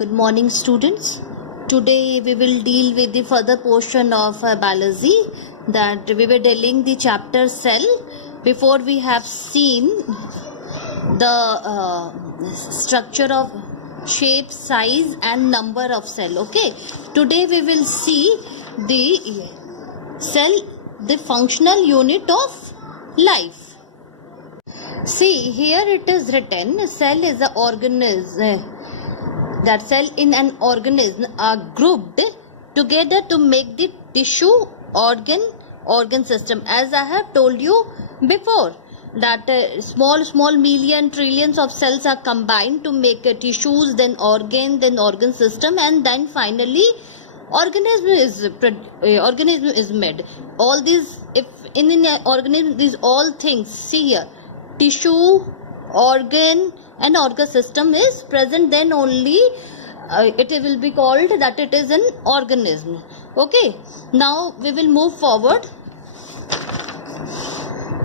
Good morning, students. Today we will deal with the further portion of biology, that we were dealing the chapter cell. Before we have seen the structure of shape, size and number of cell. Okay. Today we will see the cell, the functional unit of life. See, here it is written, cell is an organism. That cell in an organism are grouped together to make the tissue, organ system. As I have told you before, that small million trillions of cells are combined to make tissues, then organ system, and then finally organism is made. All these, if in an organism, these all things, see here, tissue, organ and organ system is present, then only it will be called that it is an organism. Okay, now we will move forward.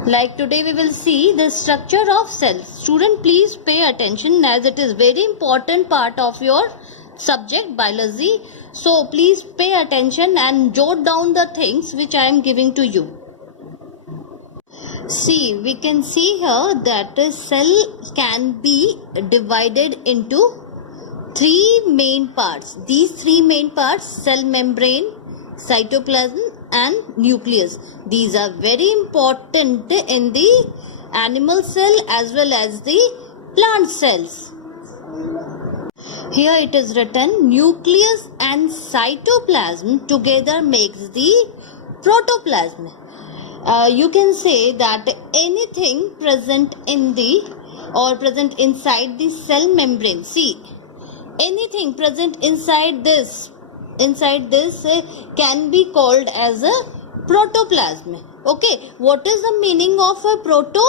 Like today we will see the structure of cells. Student, please pay attention, as it is very important part of your subject biology. So please pay attention and jot down the things which I am giving to you. See, we can see here that a cell can be divided into three main parts. These three main parts: cell membrane, cytoplasm and nucleus. These are very important in the animal cell as well as the plant cells. Here it is written, nucleus and cytoplasm together makes the protoplasm. You can say that anything present in the or present inside the cell membrane, see, anything present inside this can be called as a protoplasm. Okay, what is the meaning of a proto?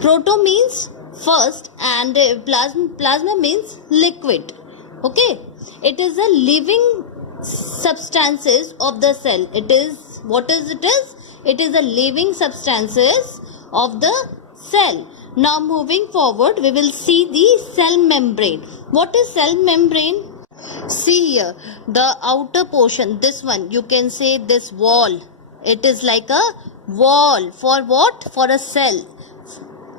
Proto means first, and plasma means liquid. Okay, it is a living substances of the cell. It is, what is it is? It is a living substances of the cell. Now moving forward, we will see the cell membrane. What is cell membrane? See here, the outer portion, this one, you can say this wall. It is like a wall. For what? For a cell.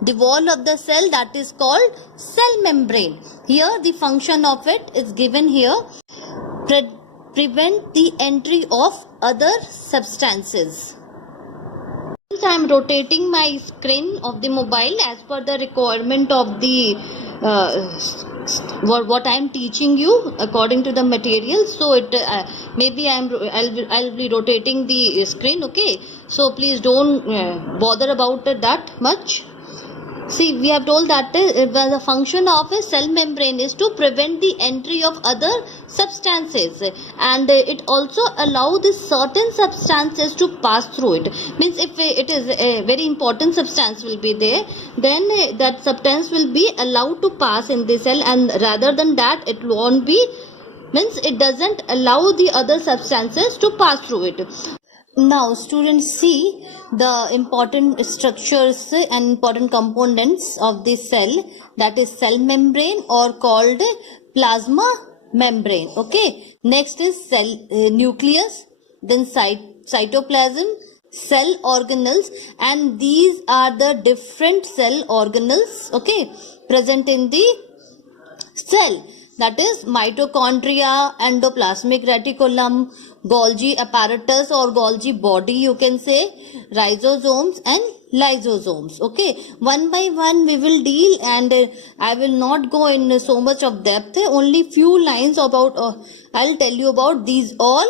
The wall of the cell, that is called cell membrane. Here the function of it is given here. Prevent the entry of other substances. I am rotating my screen of the mobile as per the requirement of the what I am teaching you according to the material. So it maybe I'll be rotating the screen. Okay, so please don't bother about that much. See, we have told that the function of a cell membrane is to prevent the entry of other substances, and it also allows the certain substances to pass through it. Means if it is a very important substance will be there, then that substance will be allowed to pass in the cell, and rather than that it won't be, means it doesn't allow the other substances to pass through it. Now students, see the important structures and important components of the cell, that is cell membrane or called plasma membrane. Okay, next is cell nucleus, then cytoplasm, cell organelles, and these are the different cell organelles, okay, present in the cell. That is mitochondria, endoplasmic reticulum, Golgi apparatus or Golgi body, you can say, rhizosomes and lysosomes. Okay, one by one we will deal, and I will not go in so much of depth. Only few lines about I'll tell you about these all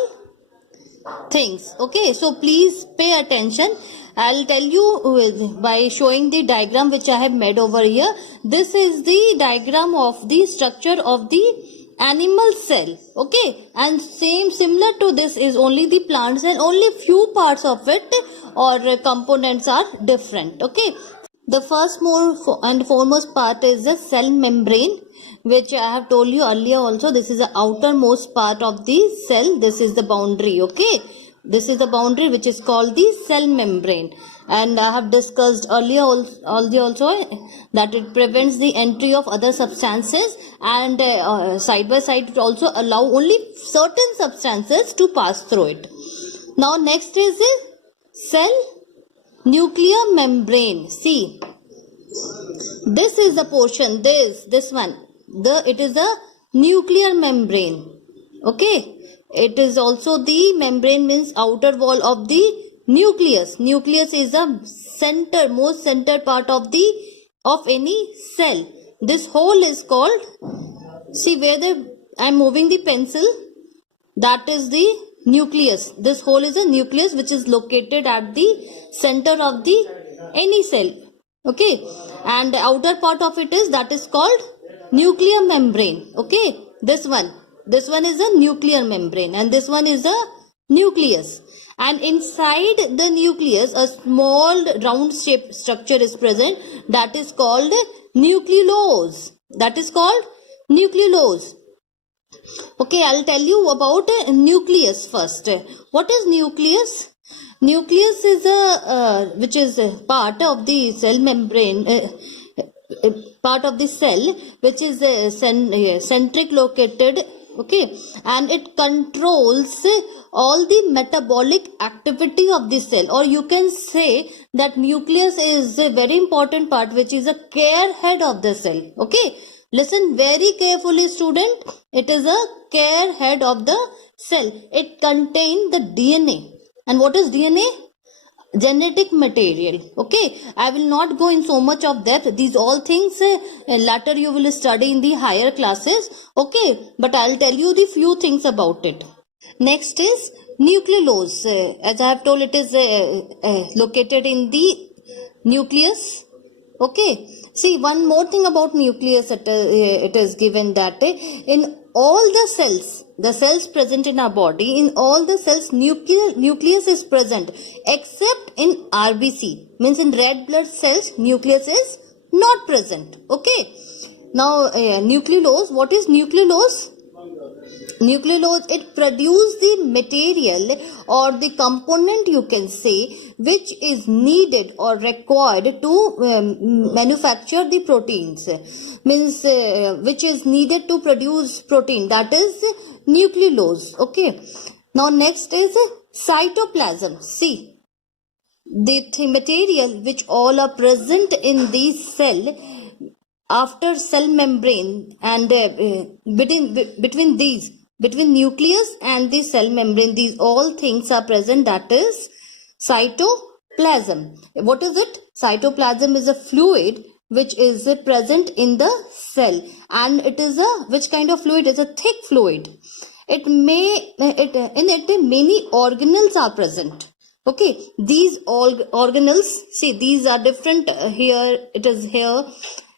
things. Okay, so please pay attention. I'll tell you by showing the diagram which I have made over here. This is the diagram of the structure of the animal cell. Okay, and similar to this is only the plant cell. Only few parts of it or components are different. Okay, the first and foremost part is the cell membrane, which I have told you earlier also. This is the outermost part of the cell. This is the boundary. Okay, This is the boundary which is called the cell membrane, and I have discussed earlier also that it prevents the entry of other substances, and side by side it also allow only certain substances to pass through it. Now next is the cell nuclear membrane. See, this is the portion, this one, it is the nuclear membrane. Okay, it is also the membrane, means outer wall of the nucleus. Nucleus is the most center part of any cell. This hole is called, see where I am moving the pencil, that is the nucleus. This hole is a nucleus which is located at the center of any cell. Okay, and the outer part of it is called nuclear membrane. Okay, this one is a nuclear membrane, and this one is a nucleus. And inside the nucleus, a small round shaped structure is present, that is called nucleolus. Okay, I'll tell you about nucleus first. What is nucleus? Nucleus is which is a part of the cell membrane, part of the cell, which is centric located. Okay, and it controls all the metabolic activity of the cell, or you can say that nucleus is a very important part which is a care head of the cell. Okay, listen very carefully, student. It is a care head of the cell. It contains the DNA. And what is DNA? Genetic material. Okay, I will not go in so much of depth. These all things later you will study in the higher classes. Okay, but I'll tell you the few things about it. Next is nucleolus. As I have told, it is located in the nucleus. Okay, see one more thing about nucleus. It is given that in all the cells present in our body, in all the cells nucleus is present, except in RBC, means in red blood cells nucleus is not present. Okay, now nucleolus, what is nucleolus? Nucleolus, it produces the material or the component, you can say, which is needed or required to manufacture the proteins, means which is needed to produce protein, that is nucleolus. Okay, now next is cytoplasm. See, the material which all are present in the cell after cell membrane, and between nucleus and the cell membrane, these all things are present, that is cytoplasm. What is it? Cytoplasm is a fluid which is present in the cell, and it is which kind of fluid? It's a thick fluid. In it many organelles are present. Okay, these all organelles, see these are different, here it is here,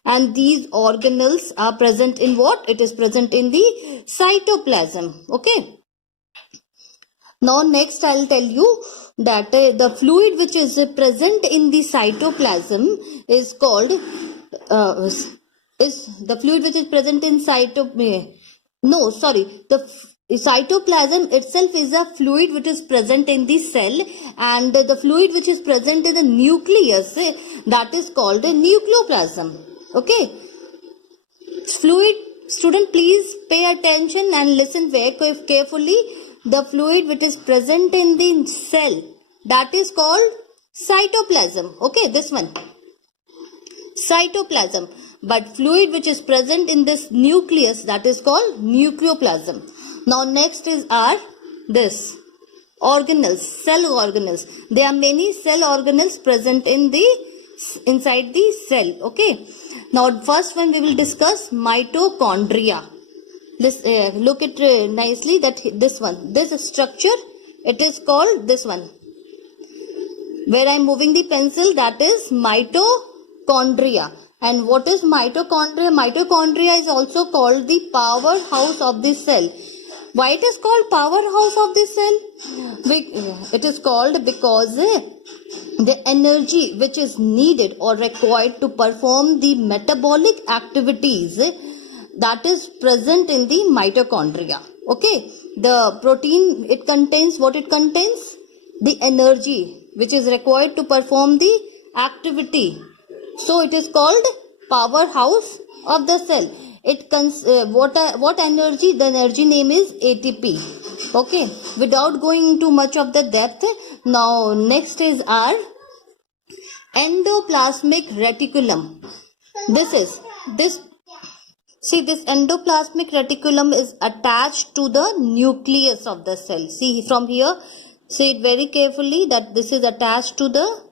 and these organelles are present in what? It is present in the cytoplasm. Okay, now next I'll tell you that the fluid which is present in the cytoplasm is called is the fluid which is present in the cytoplasm itself is a fluid which is present in the cell, and the fluid which is present in the nucleus, that is called a nucleoplasm. Okay, fluid, student, please pay attention and listen very carefully. The fluid which is present in the cell, that is called cytoplasm. Okay, this one, cytoplasm. But fluid which is present in this nucleus, that is called nucleoplasm. Now next is this organelles, cell organelles. There are many cell organelles present in inside the cell. Okay, now first one we will discuss mitochondria. Look at nicely, that this structure, it is called this one, where I am moving the pencil, that is mitochondria. And what is mitochondria? Mitochondria is also called the powerhouse of the cell. Why it is called powerhouse of the cell? It is called because the energy which is needed or required to perform the metabolic activities, that is present in the mitochondria. Okay, the protein, it contains what it contains? The energy which is required to perform the activity. So it is called powerhouse of the cell. It what energy? The energy name is ATP. Okay, without going into much of the depth, now next is our endoplasmic reticulum. This endoplasmic reticulum is attached to the nucleus of the cell. See from here, see it very carefully that this is attached to the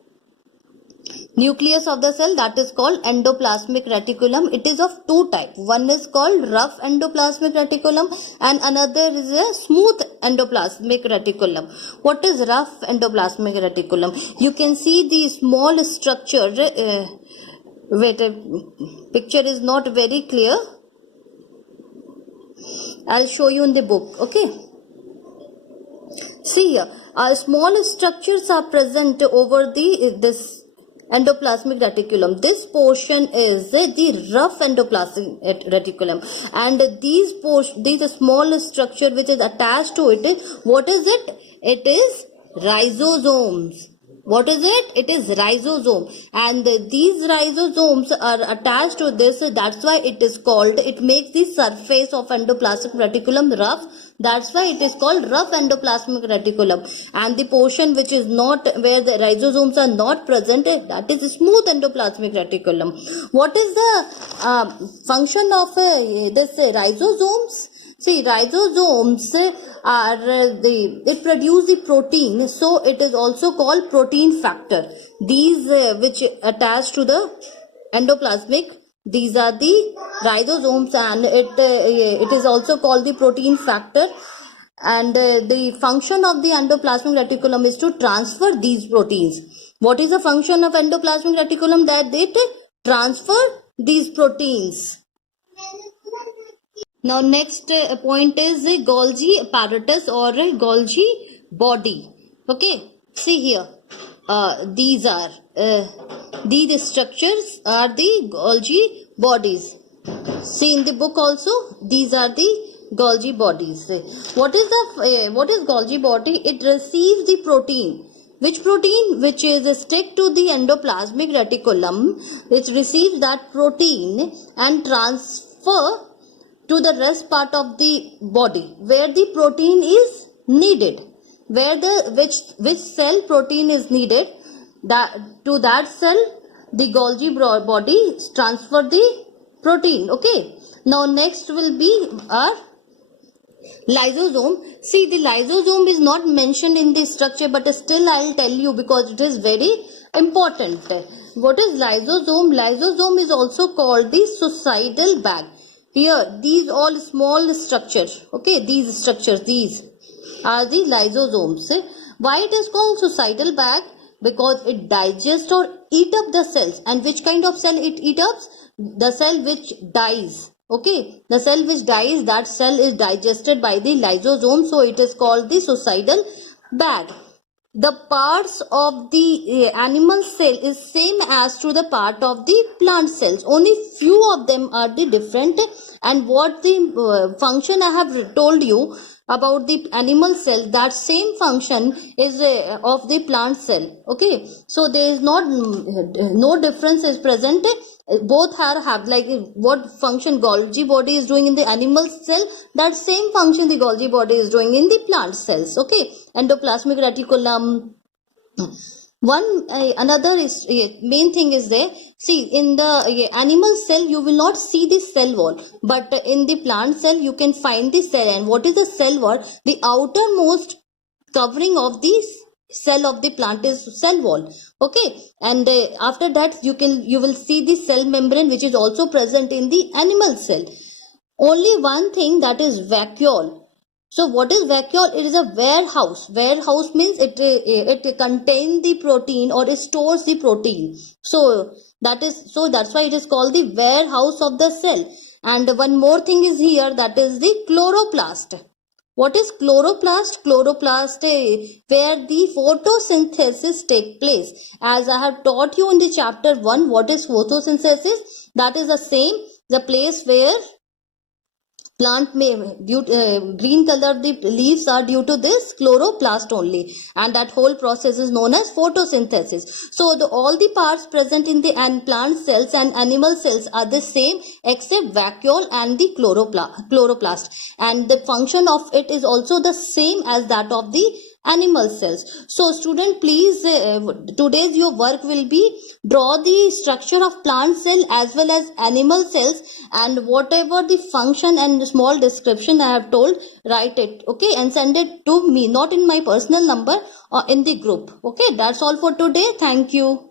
nucleus of the cell, that is called endoplasmic reticulum. It is of two types. One is called rough endoplasmic reticulum and another is a smooth endoplasmic reticulum. What is rough endoplasmic reticulum? You can see the small structure. Picture is not very clear. I'll show you in the book. Okay. See here, small structures are present over this endoplasmic reticulum. This portion is the rough endoplasmic reticulum, and these small structure which is attached to it, what is it? It is rhizosomes. What is it? It is rhizosome, and these rhizosomes are attached to this. That's why it is called, it makes the surface of endoplasmic reticulum rough. That's why it is called rough endoplasmic reticulum. And the portion which is not, where the rhizosomes are not present, that is smooth endoplasmic reticulum. What is the function of this rhizosomes? See, rhizosomes are it produce the protein, so it is also called protein factor. These which attach to the endoplasmic, these are the rhizosomes, and it is also called the protein factor. And the function of the endoplasmic reticulum is to transfer these proteins. What is the function of endoplasmic reticulum? That they transfer these proteins. Now next point is Golgi apparatus or Golgi body. Okay, see here, these structures are the Golgi bodies. See in the book also, these are the Golgi bodies. What is Golgi body? It receives the protein. Which protein? Which is stick to the endoplasmic reticulum. It receives that protein and transfer to the rest part of the body where the protein is needed, where which cell protein is needed, that to that cell the Golgi body transfer the protein. Okay, now next will be our lysosome. See, the lysosome is not mentioned in the structure, but still I will tell you because it is very important. What is lysosome? Lysosome is also called the suicidal bag. Here, these all small structures, okay, these structures, these are the lysosomes. Why it is called suicidal bag? Because it digests or eat up the cells. And which kind of cell it eat up? The cell which dies, okay, the cell which dies, that cell is digested by the lysosome, so it is called the suicidal bag. The parts of the animal cell is same as to the part of the plant cells. Only few of them are the different. And what the function I have told you about the animal cell, that same function is of the plant cell. Okay, so there is no difference is present. Both have like what function Golgi body is doing in the animal cell, that same function the Golgi body is doing in the plant cells. Okay, endoplasmic reticulum. Another is main thing is there. See, in the animal cell you will not see the cell wall, but in the plant cell you can find the cell. And what is the cell wall? The outermost covering of the cell of the plant is cell wall. Okay, and after that you will see the cell membrane, which is also present in the animal cell. Only one thing, that is vacuole. So what is vacuole? It is a warehouse. Warehouse means it contains the protein or it stores the protein. So that's why it is called the warehouse of the cell. And one more thing is here, that is the chloroplast. What is chloroplast? Chloroplast, where the photosynthesis take place. As I have taught you in the chapter 1, what is photosynthesis? That is the place where plant may green color the leaves are due to this chloroplast only, and that whole process is known as photosynthesis. So all the parts present in the plant cells and animal cells are the same except vacuole and the chloroplast, and the function of it is also the same as that of the animal cells. So student, please, today's your work will be draw the structure of plant cell as well as animal cells, and whatever the function and small description I have told, write it, okay, and send it to me, not in my personal number or in the group. Okay, that's all for today. Thank you.